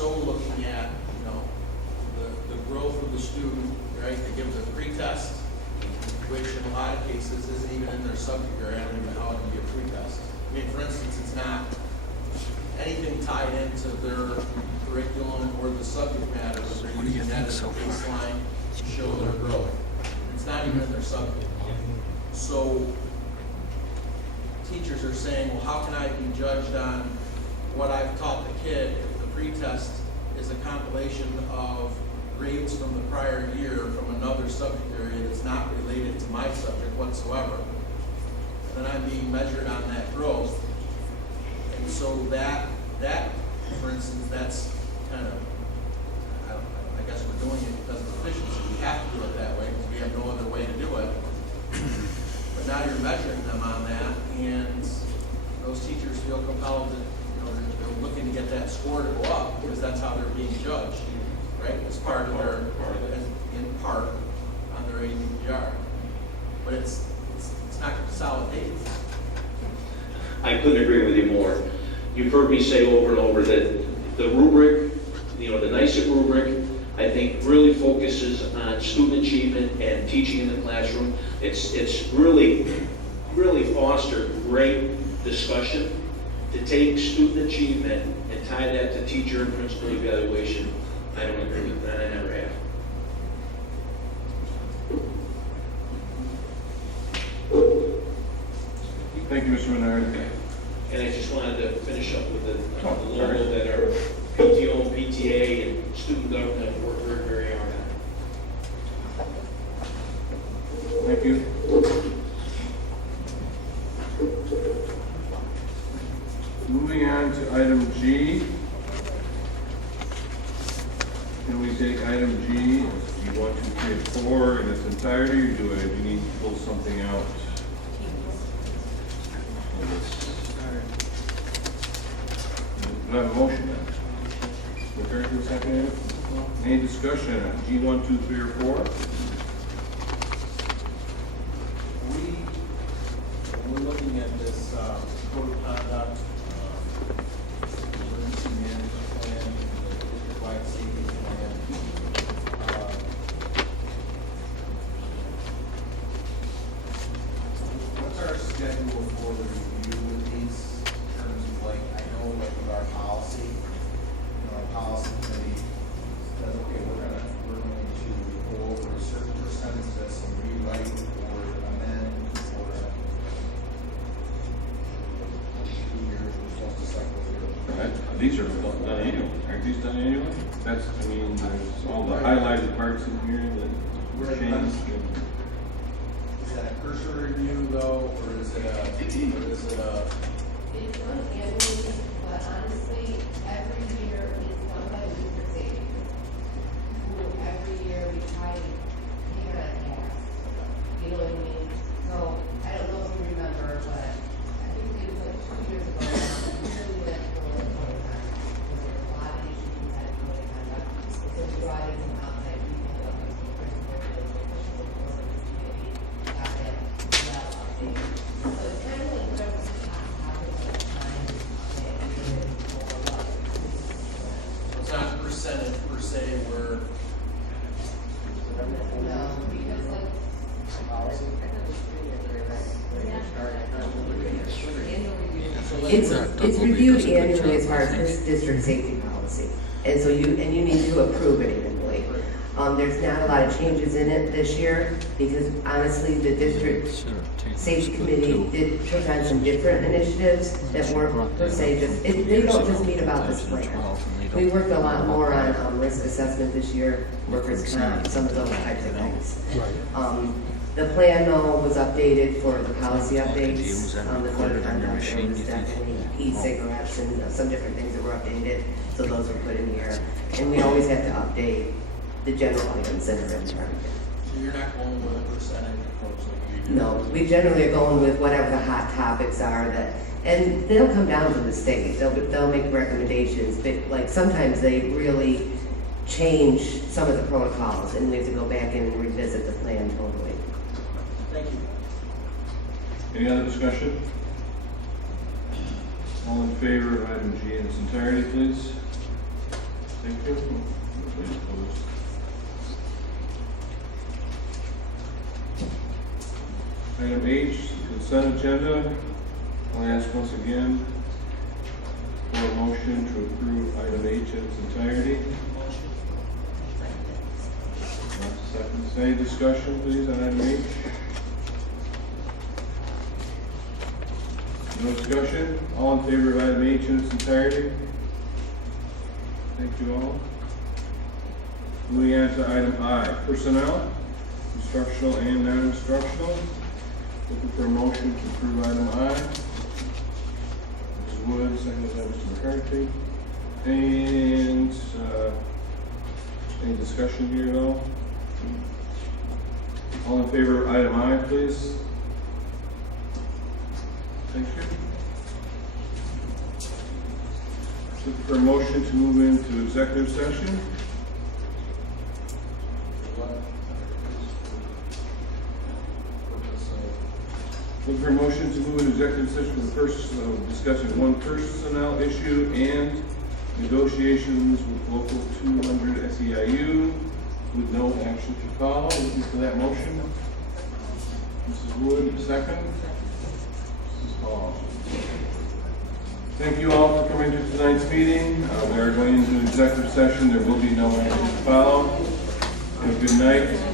also looking at, the growth of the student, right? They give them a pretest, which in a lot of cases isn't even in their subject area. I don't even know how it can be a pretest. I mean, for instance, it's not anything tied into their curriculum or the subject matter, but they're using that as a baseline to show their growth. It's not even in their subject. So teachers are saying, well, how can I be judged on what I've taught the kid if the pretest is a compilation of grades from the prior year from another subject area that's not related to my subject whatsoever? Then I'm being measured on that growth. And so that, for instance, that's kind of, I guess we're doing it because of efficiency. We have to do it that way because we have no other way to do it. But now you're measuring them on that, and those teachers feel compelled to, they're looking to get that score to go up because that's how they're being judged, right? As part of their, in part, on their APR. But it's not solid data. I couldn't agree with you more. You've heard me say over and over that the rubric, the NYSET rubric, I think really focuses on student achievement and teaching in the classroom. It's really fostered great discussion. To take student achievement and tie that to teacher and principal evaluation, I don't agree with that. I never have. Thank you, Mr. Menard. And I just wanted to finish up with the logo that our PTO, PTA, and student government have worked very, very hard on. Thank you. Moving on to item G. Can we take item G, G1, 2, 3, and 4 in its entirety, or do we need to pull something out? Do I have a motion then? Okay, who's seconding it? Any discussion on G1, 2, 3, or 4? When we're looking at this code of conduct, emergency management plan, the district-wide safety plan, what's our schedule for the review with these in terms of like, I know like with our policy, our policy committee says, okay, we're going to go over a certain percentage of this and rewrite or amend or 2 years, we're supposed to cycle through. These are done annually. Aren't these done annually? That's, I mean, there's all the highlighted parts in here that changed. Is that a cursory review though, or is it a? It's done annually, but honestly, every year it's done by the district safety. Who every year we try to take it on task. You know what I mean? So, I don't know if you remember, but I think it was like 2 years ago now, we really went through it all the time. Because there were a lot of issues we had to go to conduct. And so we brought in some outside people, like some principals, and officials, and board committee, got that, updated. So it's kind of like there was a topic at the time, and we did it for a It's not percentage per se, where. No, because like, It's reviewed annually as far as this district safety policy. And so you need to approve it annually. There's not a lot of changes in it this year because honestly, the district safety committee took on some different initiatives that weren't per se just, they don't just meet about this plan. We worked a lot more on risk assessment this year, workers' comp, some of those types of things. The plan though was updated for the policy updates, the code of conduct, there was definitely e-cigarettes and some different things that were updated, so those were put in here. And we always have to update the general items that are in there. So you're not going with a percentage approach like we do? No, we generally are going with whatever the hot topics are that, and they'll come down to the state, they'll make recommendations, but like sometimes they really change some of the protocols and we have to go back in and revisit the plan totally. Thank you. Any other discussion? All in favor of item G in its entirety, please? Thank you. Please opposed. Item H, consent agenda. I'll ask once again for a motion to approve item H in its entirety. Seconds. Any discussion, please, on item H? No discussion? All in favor of item H in its entirety? Thank you all. Moving on to item I, personnel, instructional and non-instructional. Looking for a motion to approve item I. Mrs. Wood, seconded by Mr. McCarthy. And, any discussion here at all? All in favor of item I, please? Thank you. Looking for a motion to move into executive session. Looking for a motion to move into executive session for the purpose of discussing one personnel issue and negotiations with local 200 SEIU with no action to follow. Looking for that motion. Mrs. Wood, second. Mrs. Hall. Thank you all for coming to tonight's meeting. We are going into executive session. There will be no action to follow. Have a good night.